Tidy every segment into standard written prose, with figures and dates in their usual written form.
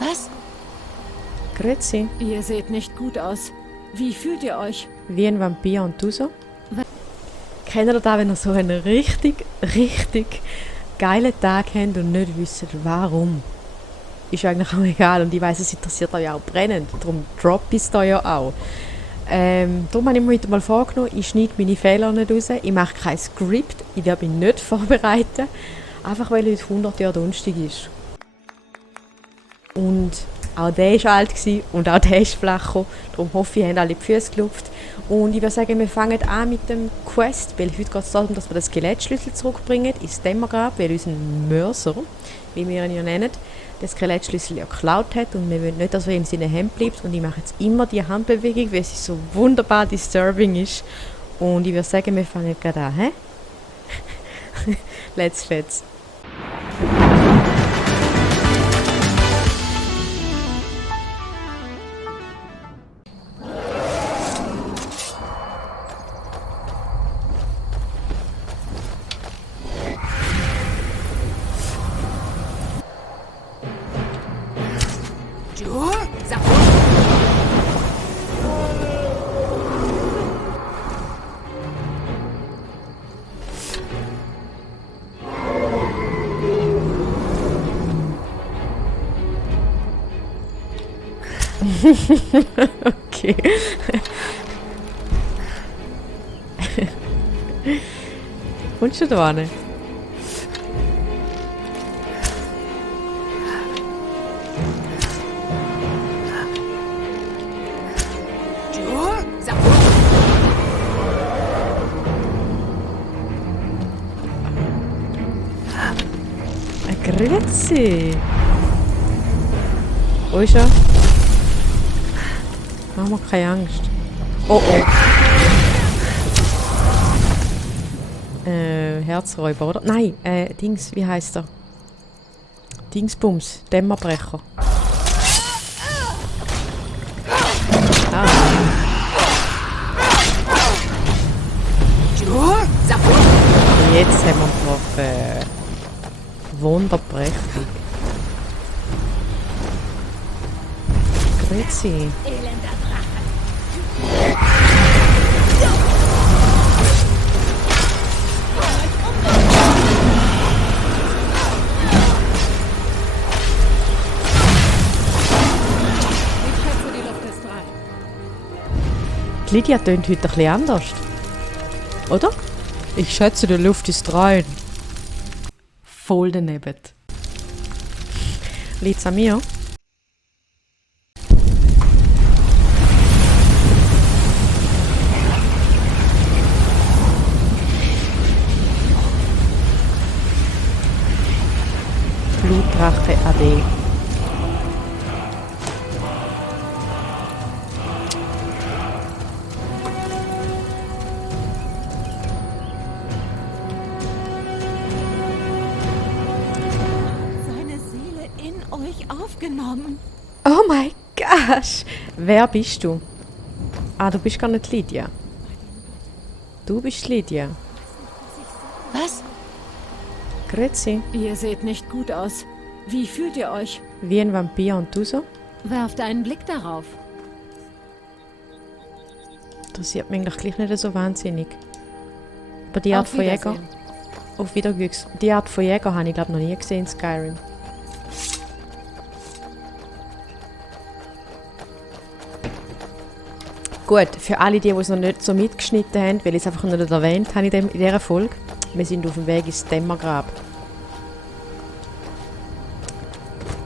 Was? Grüezi. Ihr seht nicht gut aus. Wie fühlt ihr euch? Wie ein Vampir und du so? Was? Kennt ihr das, wenn ihr so einen richtig geilen Tag habt und nicht wisst, warum? Ist eigentlich auch egal und ich weiss, es interessiert euch auch brennend. Darum drop ich es da ja auch. Darum habe ich mir heute mal vorgenommen, ich schneide meine Fehler nicht raus, ich mache kein Skript, ich werde mich nicht vorbereiten. Einfach weil heute 100 Jahre Donnerstag ist. Und auch der war alt und auch der ist flach gekommen. Darum hoffe ich, ihr habt alle die Füße gelupft. Und ich würde sagen, wir fangen an mit dem Quest, weil heute geht es darum, dass wir den Skelettschlüssel zurückbringen ins Dämmergrab, weil unser Mörser, wie wir ihn ja nennen, den Skelettschlüssel ja geklaut hat und wir wollen nicht, dass er in seinen Händen bleibt. Und ich mache jetzt immer die Handbewegung, weil sie so wunderbar disturbing ist. Und ich würde sagen, wir fangen gerade an. He? Let's fetz. Du? Sag Okay. Kommst du da hin? du? Sag Grüezi. Wo ist er? Mach mal keine Angst. Oh oh. Herzräuber, oder? Nein, Dings, wie heißt er? Dingsbums, Dämmerbrecher. Ah, du? Sag jetzt haben wir ihn getroffen. Wunderprächtig. Grüezi. elender Drache. Ich schätze, die Luft ist frei. Die Lydia tönt heute ein bisschen anders. Oder? Ich schätze, die Luft ist rein. Voll daneben. Liegt's an mir? Blutdrache AD. Seine Seele in euch aufgenommen. Oh mein Gott! Wer bist du? Ah, du bist gar nicht Lydia. Du bist Lydia. Was? Grüezi. Ihr seht nicht gut aus. Wie fühlt ihr euch? Wie ein Vampir und du so? Werft einen Blick darauf. Interessiert mich eigentlich gleich nicht so wahnsinnig. Aber die Art Auf von Jäger... Wiedersehen. Auf Wiedergüchs. Die Art von Jäger habe ich glaube noch nie gesehen in Skyrim. Gut, für alle die es noch nicht so mitgeschnitten haben, weil ich es einfach noch nicht erwähnt habe in dieser Folge. Wir sind auf dem Weg ins Dämmergrab.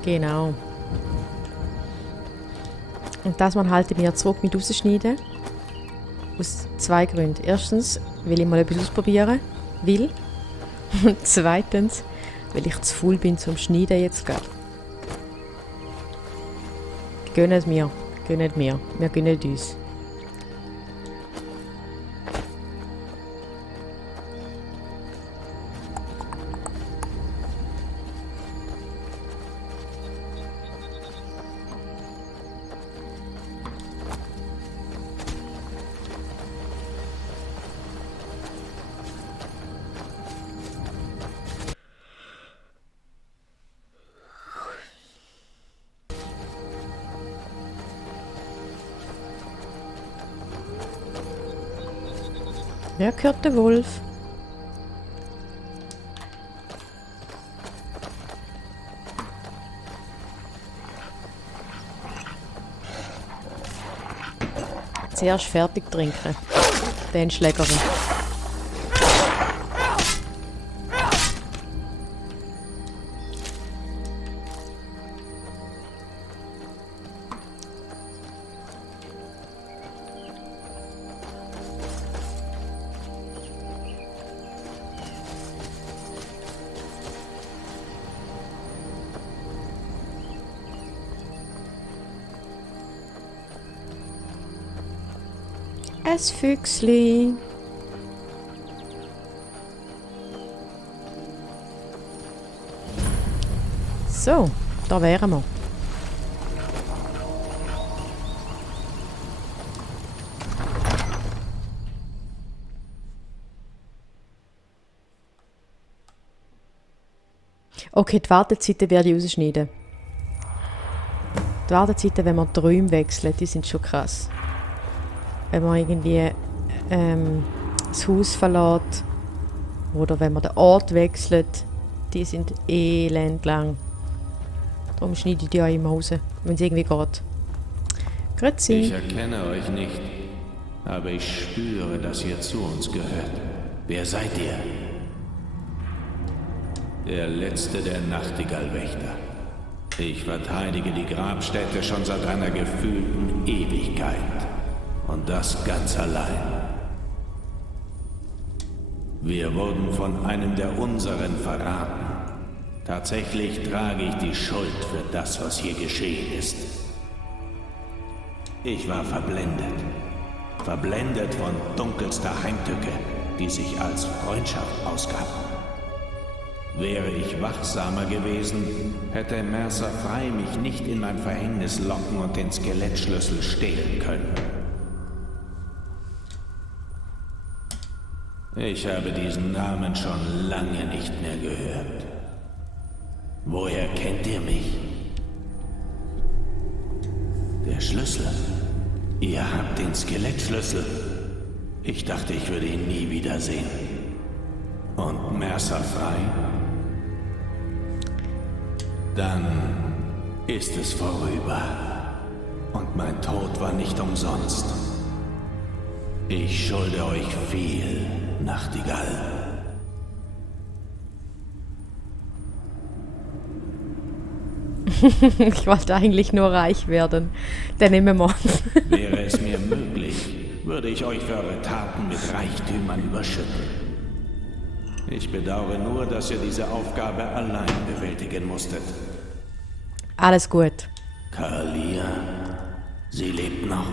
Genau. Und das mal halte ich mir zurück mit rausschneiden. Aus zwei Gründen. Erstens, weil ich mal etwas ausprobieren will. Und zweitens, weil ich zu faul bin zum Schneiden jetzt gerade. Gönnt mir. Gönnt mir. Wir gönnen uns. Wer gehört der Wolf? Zuerst fertig trinken. Dann Schlägerin. Ein Füchsli. So, da wären wir. Okay, die Wartezeiten werde ich rausschneiden. Die Wartezeiten, wenn man die Räume wechselt, die sind schon krass. Wenn man irgendwie das Haus verlässt oder wenn man den Ort wechselt, die sind elendlang. Darum schneide ich die auch immer raus, wenn es irgendwie geht. Grüezi. Ich erkenne euch nicht, aber ich spüre, dass ihr zu uns gehört. Wer seid ihr? Der letzte der Nachtigallwächter. Ich verteidige die Grabstätte schon seit einer gefühlten Ewigkeit. Und das ganz allein. Wir wurden von einem der Unseren verraten. Tatsächlich trage ich die Schuld für das, was hier geschehen ist. Ich war verblendet. Verblendet von dunkelster Heimtücke, die sich als Freundschaft ausgab. Wäre ich wachsamer gewesen, hätte Mercer Frey mich nicht in mein Verhängnis locken und den Skelettschlüssel stehlen können. Ich habe diesen Namen schon lange nicht mehr gehört. Woher kennt ihr mich? Der Schlüssel. Ihr habt den Skelettschlüssel. Ich dachte, ich würde ihn nie wiedersehen. Und Mercer Frey? Dann ist es vorüber. Und mein Tod war nicht umsonst. Ich schulde euch viel, Nachtigall. Ich wollte eigentlich nur reich werden. Dann nehmen wir. Wäre es mir möglich, würde ich euch für eure Taten mit Reichtümern überschütten. Ich bedauere nur, dass ihr diese Aufgabe allein bewältigen musstet. Alles gut. Kalia, sie lebt noch.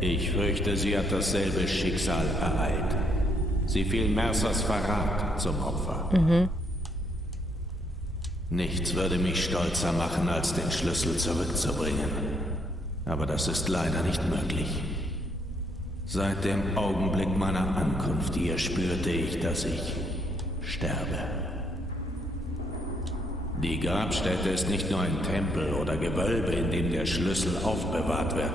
Ich fürchte, sie hat dasselbe Schicksal ereilt. Sie fiel Mercers Verrat zum Opfer. Nichts würde mich stolzer machen, als den Schlüssel zurückzubringen. Aber das ist leider nicht möglich. Seit dem Augenblick meiner Ankunft hier spürte ich, dass ich sterbe. Die Grabstätte ist nicht nur ein Tempel oder Gewölbe, in dem der Schlüssel aufbewahrt wird.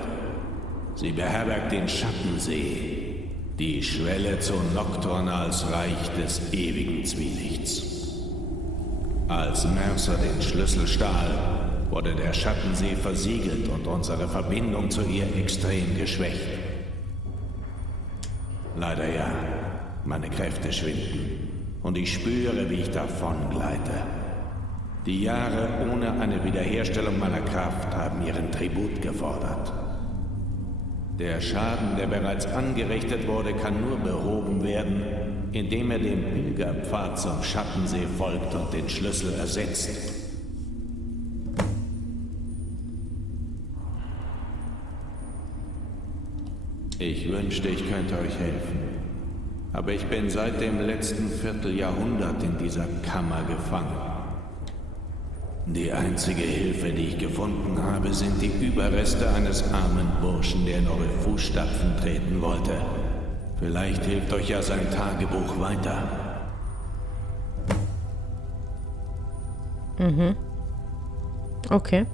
Sie beherbergt den Schattensee, die Schwelle zu Nocturnals Reich des ewigen Zwielichts. Als Mercer den Schlüssel stahl, wurde der Schattensee versiegelt und unsere Verbindung zu ihr extrem geschwächt. Leider ja, meine Kräfte schwinden und ich spüre, wie ich davongleite. Die Jahre ohne eine Wiederherstellung meiner Kraft haben ihren Tribut gefordert. Der Schaden, der bereits angerichtet wurde, kann nur behoben werden, indem er dem Pilgerpfad zum Schattensee folgt und den Schlüssel ersetzt. Ich wünschte, ich könnte euch helfen. Aber ich bin seit dem letzten Vierteljahrhundert in dieser Kammer gefangen. Die einzige Hilfe, die ich gefunden habe, sind die Überreste eines armen Burschen, der in eure Fußstapfen treten wollte. Vielleicht hilft euch ja sein Tagebuch weiter. Okay.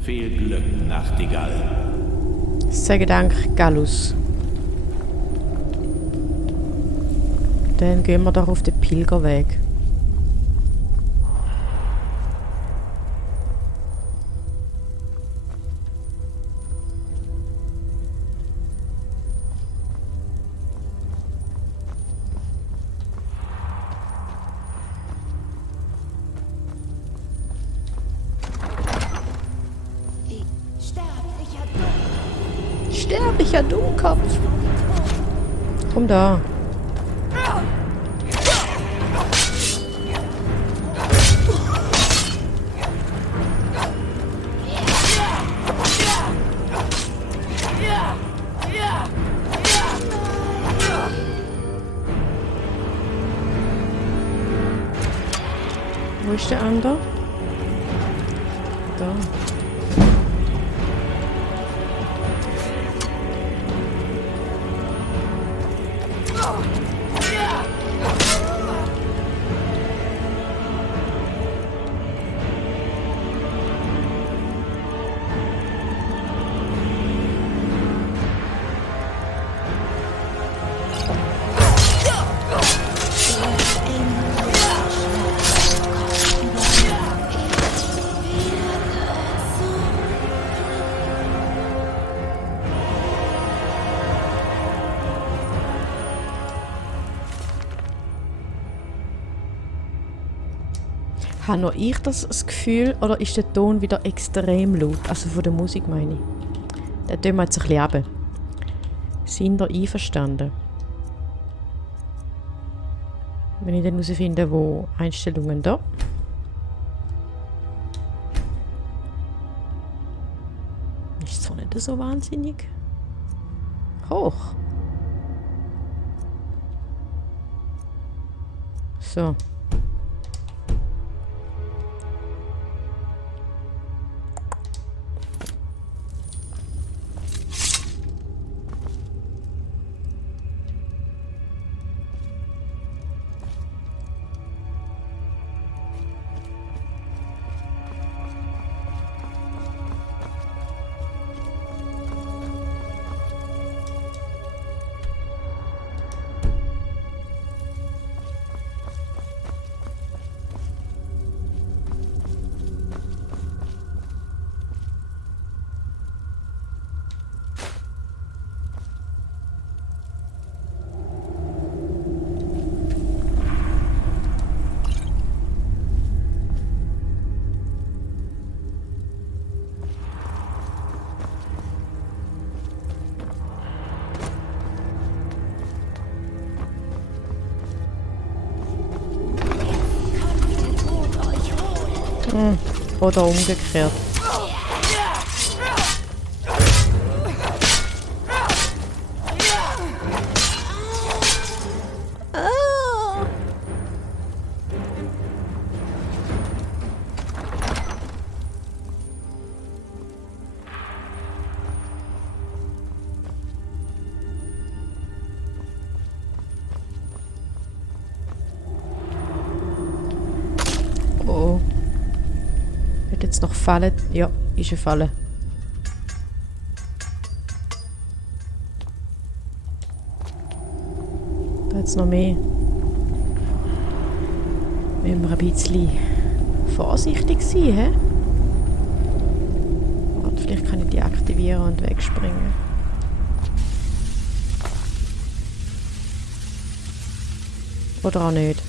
Viel Glück, Nachtigall. Sagen Dank Gallus. Dann gehen wir doch auf den Pilgerweg. Sterblicher Dummkopf. Komm da. Wo ist der andere? Da. Habe noch ich das Gefühl, oder ist der Ton wieder extrem laut? Also von der Musik meine ich. Der tun wir jetzt ein bisschen runter. Sind ihr einverstanden? Wenn ich dann herausfinde, wo Einstellungen da. Ist zwar nicht so wahnsinnig hoch. So. Oder umgekehrt. Oh. Wird jetzt noch fallen? Ja, ist eine Falle. Da jetzt noch mehr. Müssen wir ein bisschen vorsichtig sein, hä? Warte, vielleicht kann ich die aktivieren und wegspringen. Oder auch nicht.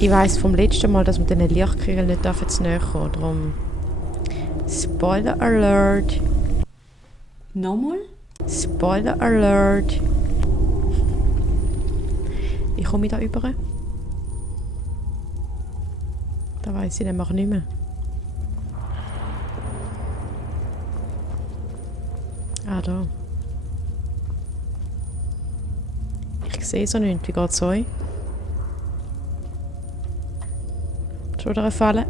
Ich weiss vom letzten Mal, dass wir diesen Lichtkügeln nicht zu näher kommen. Darum. Spoiler Alert! Nochmal? Spoiler Alert! Wie komme ich da rüber? Da weiss ich nämlich nicht mehr. Ah, da. Ich sehe so nicht. Wie geht's euch? Schon wieder eine Falle.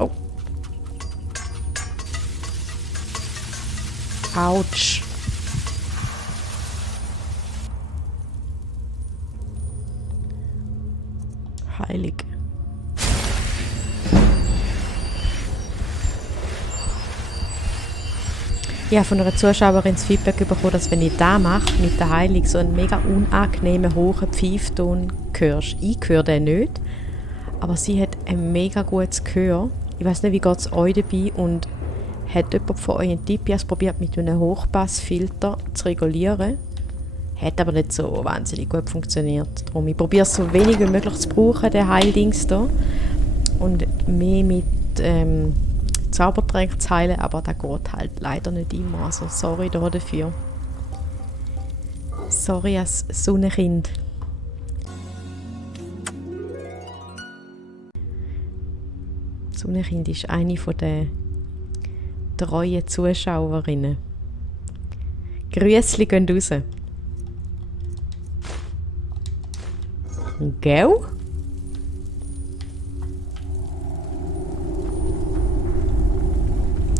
Oh. Autsch. heilig. Ich habe von einer Zuschauerin das Feedback bekommen, dass wenn ich das mache, mit der Heilung, so einen mega unangenehmen, hohen Pfeifton hörst. Ich höre den nicht, aber sie hat ein mega gutes Gehör. Ich weiß nicht, wie geht es euch dabei und hat jemand von euch einen Tipp? Ich habe es probiert, mit einem Hochpassfilter zu regulieren. Hat aber nicht so wahnsinnig gut funktioniert. Darum, ich probiere es so wenig wie möglich zu brauchen, den Heildings hier. Und mehr mit Zaubertränken zu heilen, aber das geht halt leider nicht immer. Also sorry dafür. Sorry als Sonnenkind. Sonnenkind ist eine der treuen Zuschauerinnen. Grüßli gehen raus. Gell?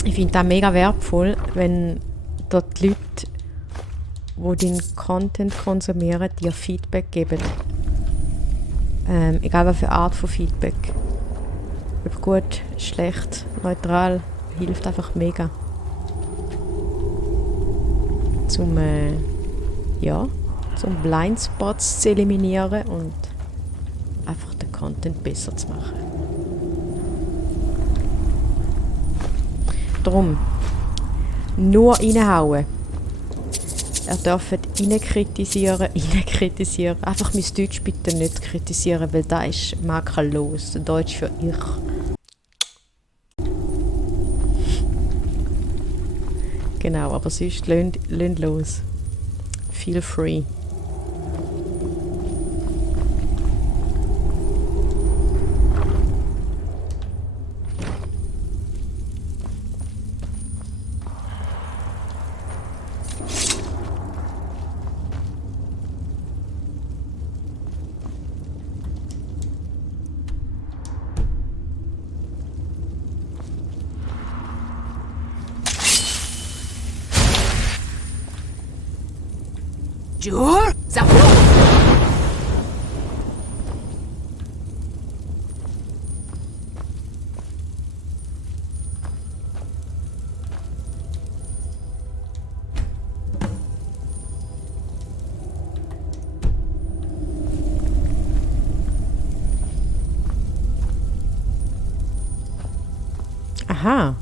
Ich finde das mega wertvoll, wenn dort die Leute, die deinen Content konsumieren, dir Feedback geben. Egal was für Art von Feedback. Ob gut, schlecht, neutral, hilft einfach mega. Zum Blindspots zu eliminieren und einfach den Content besser zu machen. Drum, nur reinhauen. Ihr dürft kritisieren. Einfach mein Deutsch bitte nicht kritisieren, weil das ist makellos. Deutsch für ich. Genau, aber sonst löhnt los. Feel free. Jur, Safu! Aha,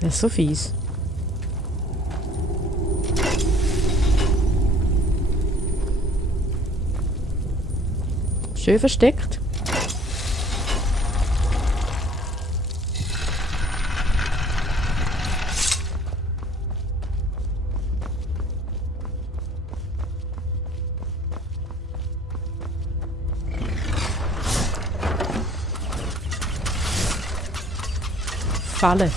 das ist so fies. Schön versteckt. Falle.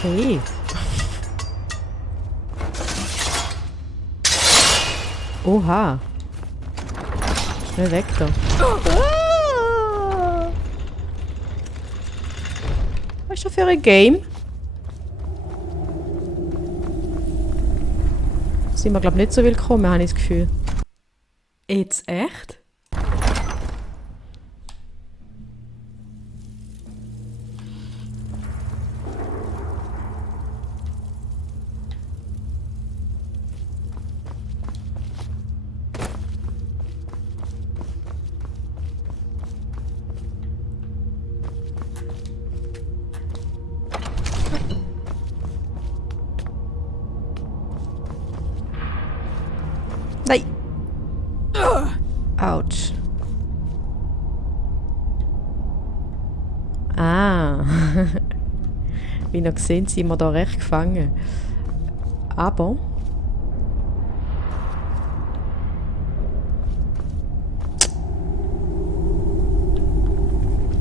Hey. Oha. Schnell weg da. Was ist das für ein Game? Sind wir, glaube ich, nicht so willkommen, habe ich das Gefühl. Jetzt echt? Nein. Autsch. Ah. Wie ihr seht, sind wir da recht gefangen. Aber...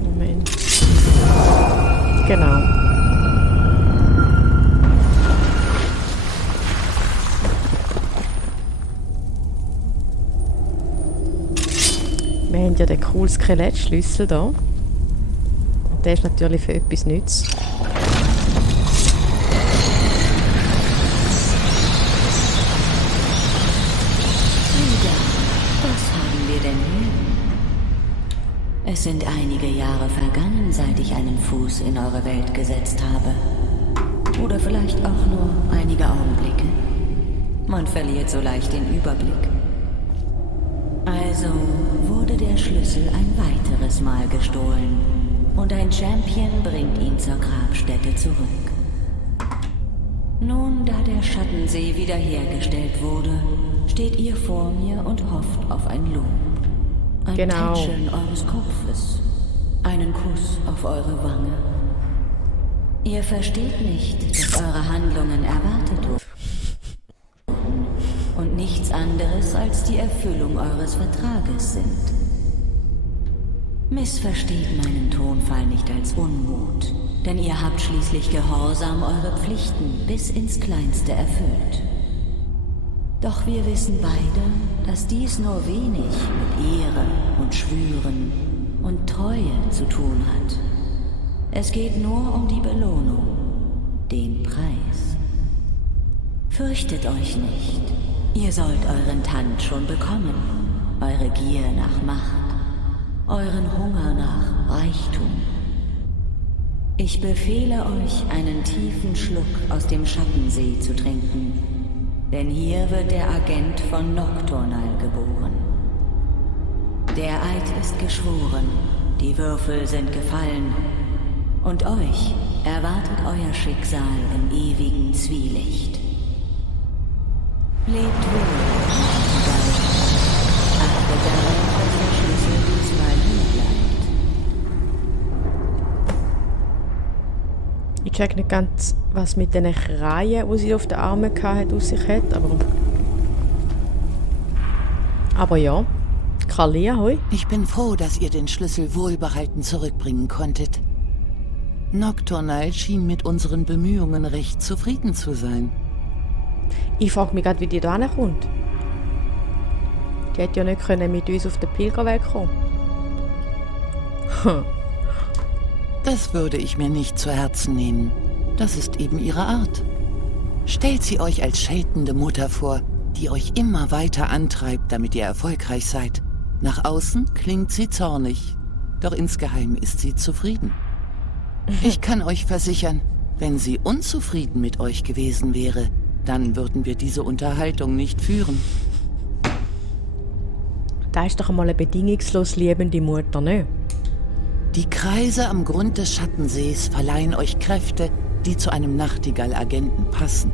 Moment. Genau. Wir haben ja den coolen Skelettschlüssel da. Der ist natürlich für etwas nütz. Was haben wir denn hier? Es sind einige Jahre vergangen, seit ich einen Fuß in eure Welt gesetzt habe. Oder vielleicht auch nur einige Augenblicke. Man verliert so leicht den Überblick. Also wurde der Schlüssel ein weiteres Mal gestohlen. Und ein Champion bringt ihn zur Grabstätte zurück. Nun, da der Schattensee wiederhergestellt wurde, steht ihr vor mir und hofft auf ein Lob. Ein Genau. Tätscheln eures Kopfes. Einen Kuss auf eure Wange. Ihr versteht nicht, dass eure Handlungen erwartet wurden. Und nichts anderes als die Erfüllung eures Vertrages sind. Missversteht meinen Tonfall nicht als Unmut, denn ihr habt schließlich gehorsam eure Pflichten bis ins Kleinste erfüllt. Doch wir wissen beide, dass dies nur wenig mit Ehre und Schwüren und Treue zu tun hat. Es geht nur um die Belohnung, den Preis. Fürchtet euch nicht. Ihr sollt euren Tand schon bekommen, eure Gier nach Macht, euren Hunger nach Reichtum. Ich befehle euch, einen tiefen Schluck aus dem Schattensee zu trinken, denn hier wird der Agent von Nocturnal geboren. Der Eid ist geschworen, die Würfel sind gefallen, und euch erwartet euer Schicksal im ewigen Zwielicht. Lebt wohl, Nachtigall. Achtet darauf, dass der Schlüssel diesmal hier bleibt. Ich check nicht ganz, was mit den Kreien, die sie auf den Armen hatte, aus sich hat, aber ja. Kalia, hoi. Ich bin froh, dass ihr den Schlüssel wohlbehalten zurückbringen konntet. Nocturnal schien mit unseren Bemühungen recht zufrieden zu sein. Ich frage mich gerade, wie die da hinkommt. Die hätte ja nicht können mit uns auf den Pilgerweg kommen. Das würde ich mir nicht zu Herzen nehmen. Das ist eben ihre Art. Stellt sie euch als scheltende Mutter vor, die euch immer weiter antreibt, damit ihr erfolgreich seid. Nach außen klingt sie zornig, doch insgeheim ist sie zufrieden. Ich kann euch versichern, wenn sie unzufrieden mit euch gewesen wäre, dann würden wir diese Unterhaltung nicht führen. Da ist doch einmal eine bedingungslos liebende Mutter, ne? Die Kreise am Grund des Schattensees verleihen euch Kräfte, die zu einem Nachtigall-Agenten passen.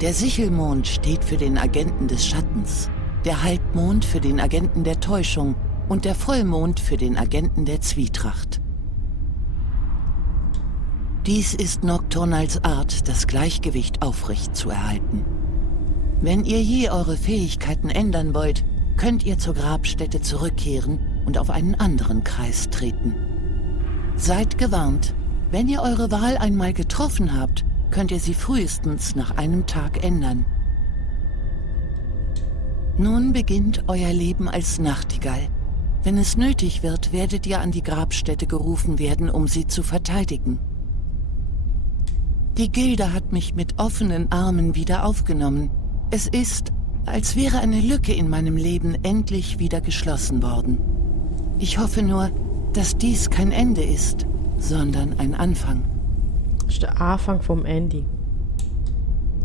Der Sichelmond steht für den Agenten des Schattens, der Halbmond für den Agenten der Täuschung und der Vollmond für den Agenten der Zwietracht. Dies ist Nocturnals Art, das Gleichgewicht aufrecht zu erhalten. Wenn ihr je eure Fähigkeiten ändern wollt, könnt ihr zur Grabstätte zurückkehren und auf einen anderen Kreis treten. Seid gewarnt, wenn ihr eure Wahl einmal getroffen habt, könnt ihr sie frühestens nach einem Tag ändern. Nun beginnt euer Leben als Nachtigall. Wenn es nötig wird, werdet ihr an die Grabstätte gerufen werden, um sie zu verteidigen. Die Gilde hat mich mit offenen Armen wieder aufgenommen. Es ist, als wäre eine Lücke in meinem Leben endlich wieder geschlossen worden. Ich hoffe nur, dass dies kein Ende ist, sondern ein Anfang. Das ist der Anfang vom Ende.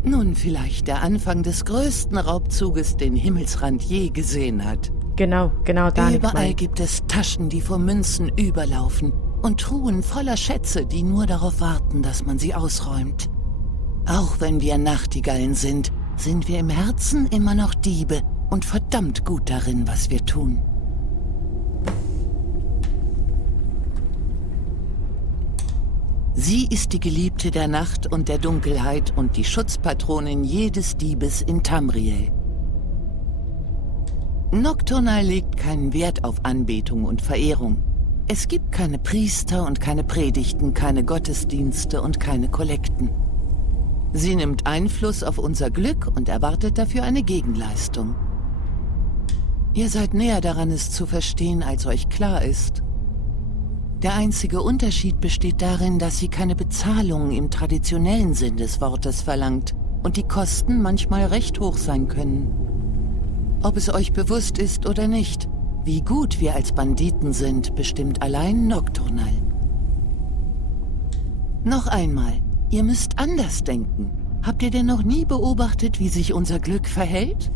Nun vielleicht der Anfang des größten Raubzuges, den Himmelsrand je gesehen hat. Genau da habe ich Überall gemeint. gibt es Taschen, die vor Münzen überlaufen und Truhen voller Schätze, die nur darauf warten, dass man sie ausräumt. Auch wenn wir Nachtigallen sind, sind wir im Herzen immer noch Diebe und verdammt gut darin, was wir tun. Sie ist die Geliebte der Nacht und der Dunkelheit und die Schutzpatronin jedes Diebes in Tamriel. Nocturnal legt keinen Wert auf Anbetung und Verehrung. Es gibt keine Priester und keine Predigten, keine Gottesdienste und keine Kollekten. Sie nimmt Einfluss auf unser Glück und erwartet dafür eine Gegenleistung. Ihr seid näher daran, es zu verstehen, als euch klar ist. Der einzige Unterschied besteht darin, dass sie keine Bezahlung im traditionellen Sinn des Wortes verlangt und die Kosten manchmal recht hoch sein können. Ob es euch bewusst ist oder nicht, wie gut wir als Banditen sind, bestimmt allein Nocturnal. Noch einmal, ihr müsst anders denken. Habt ihr denn noch nie beobachtet, wie sich unser Glück verhält?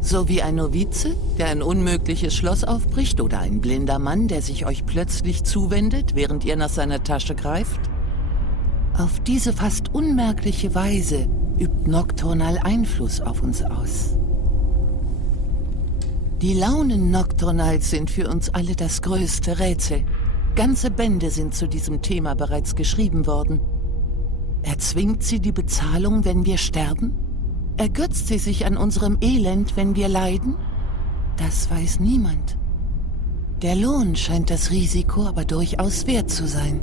So wie ein Novize, der ein unmögliches Schloss aufbricht, oder ein blinder Mann, der sich euch plötzlich zuwendet, während ihr nach seiner Tasche greift? Auf diese fast unmerkliche Weise übt Nocturnal Einfluss auf uns aus. Die Launen Nocturnals sind für uns alle das größte Rätsel. Ganze Bände sind zu diesem Thema bereits geschrieben worden. Erzwingt sie die Bezahlung, wenn wir sterben? Ergötzt sie sich an unserem Elend, wenn wir leiden? Das weiß niemand. Der Lohn scheint das Risiko aber durchaus wert zu sein.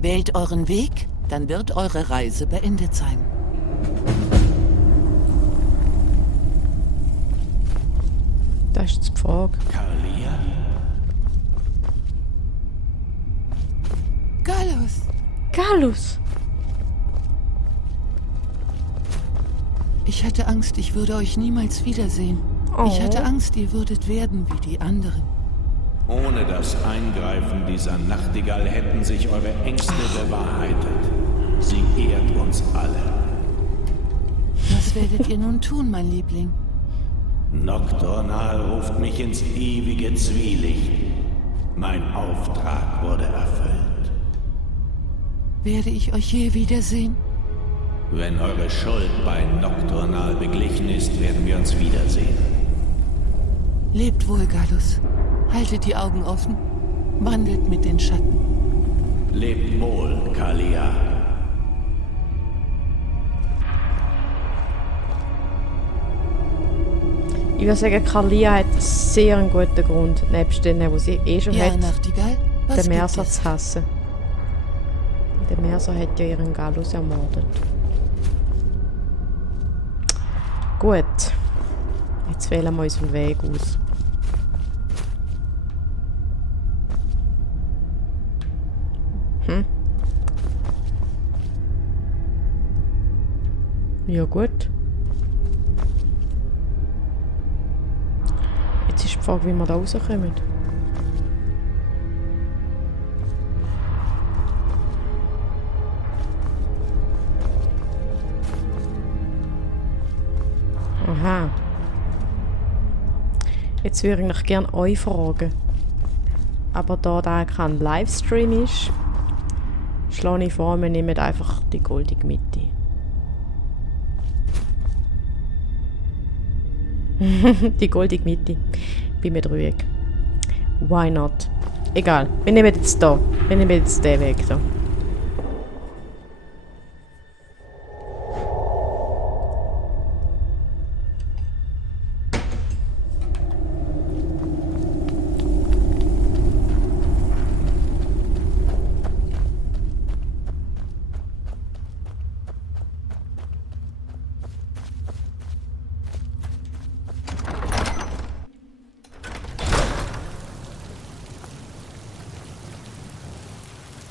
Wählt euren Weg, dann wird eure Reise beendet sein. Das ist die Frage. Kalia? Gallus! Gallus! Ich hatte Angst, ich würde euch niemals wiedersehen. Oh. Ich hatte Angst, ihr würdet werden wie die anderen. Ohne das Eingreifen dieser Nachtigall hätten sich eure Ängste bewahrheitet. Sie ehrt uns alle. Was werdet ihr nun tun, mein Liebling? Nocturnal ruft mich ins ewige Zwielicht. Mein Auftrag wurde erfüllt. Werde ich euch je wiedersehen? Wenn eure Schuld bei Nocturnal beglichen ist, werden wir uns wiedersehen. Lebt wohl, Gallus. Haltet die Augen offen. Wandelt mit den Schatten. Lebt wohl, Kalia. Ich würde sagen, Kalia hat sehr einen guten Grund, nebst denen, die sie eh schon Ja, hat, Nachtigall, was den gibt Mercer es? zu hassen. Der Mercer hat ja ihren Gallus ermordet. Gut. Jetzt wählen wir unseren Weg aus. Ja gut. Jetzt ist die Frage, wie wir da rauskommen. Aha. Jetzt würde ich noch gerne euch fragen. Aber da kein Livestream ist, schlage ich vor, wir nehmen einfach die goldige Mitte. Die goldige Mitte. Bin mir ruhig. Why not? Egal. Wir nehmen jetzt da. Wir nehmen jetzt den Weg da.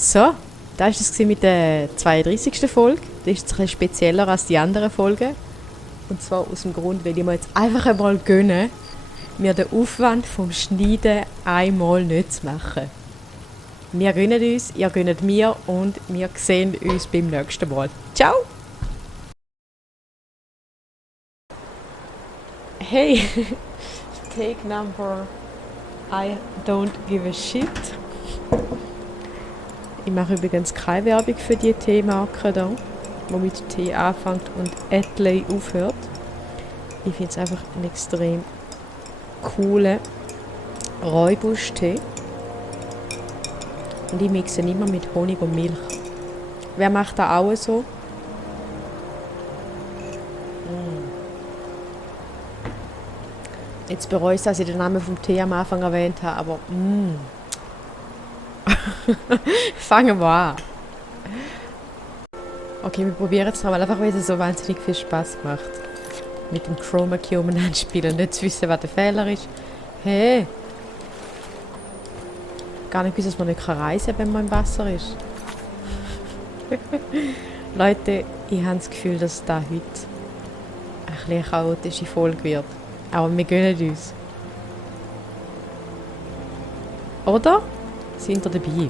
So, das war es mit der 32. Folge. Das ist ein bisschen spezieller als die anderen Folgen. Und zwar aus dem Grund, weil ich mir jetzt einfach einmal gönne, mir den Aufwand vom Schneiden einmal nicht zu machen. Wir gönnen uns, ihr gönnt mir und wir sehen uns beim nächsten Mal. Ciao! Hey! Take number I don't give a shit. Ich mache übrigens keine Werbung für die T-Marke hier, die mit T anfängt und Adley aufhört. Ich finde es einfach einen extrem coolen Räubusch-Tee. Und ich mixe ihn immer mit Honig und Milch. Wer macht das auch so? Jetzt bereue ich, dass ich den Namen vom Tee am Anfang erwähnt habe, aber Fangen wir an. Okay, wir probieren es nochmal, einfach weil es so wahnsinnig viel Spaß macht. Mit dem Chroma Key umeinander spielen, nicht zu wissen, was der Fehler ist. Hey! Gar nicht gewusst, dass man nicht reisen kann, wenn man im Wasser ist. Leute, ich habe das Gefühl, dass das heute eine chaotische Folge wird. Aber wir gönnen uns. Oder? Sind ihr dabei?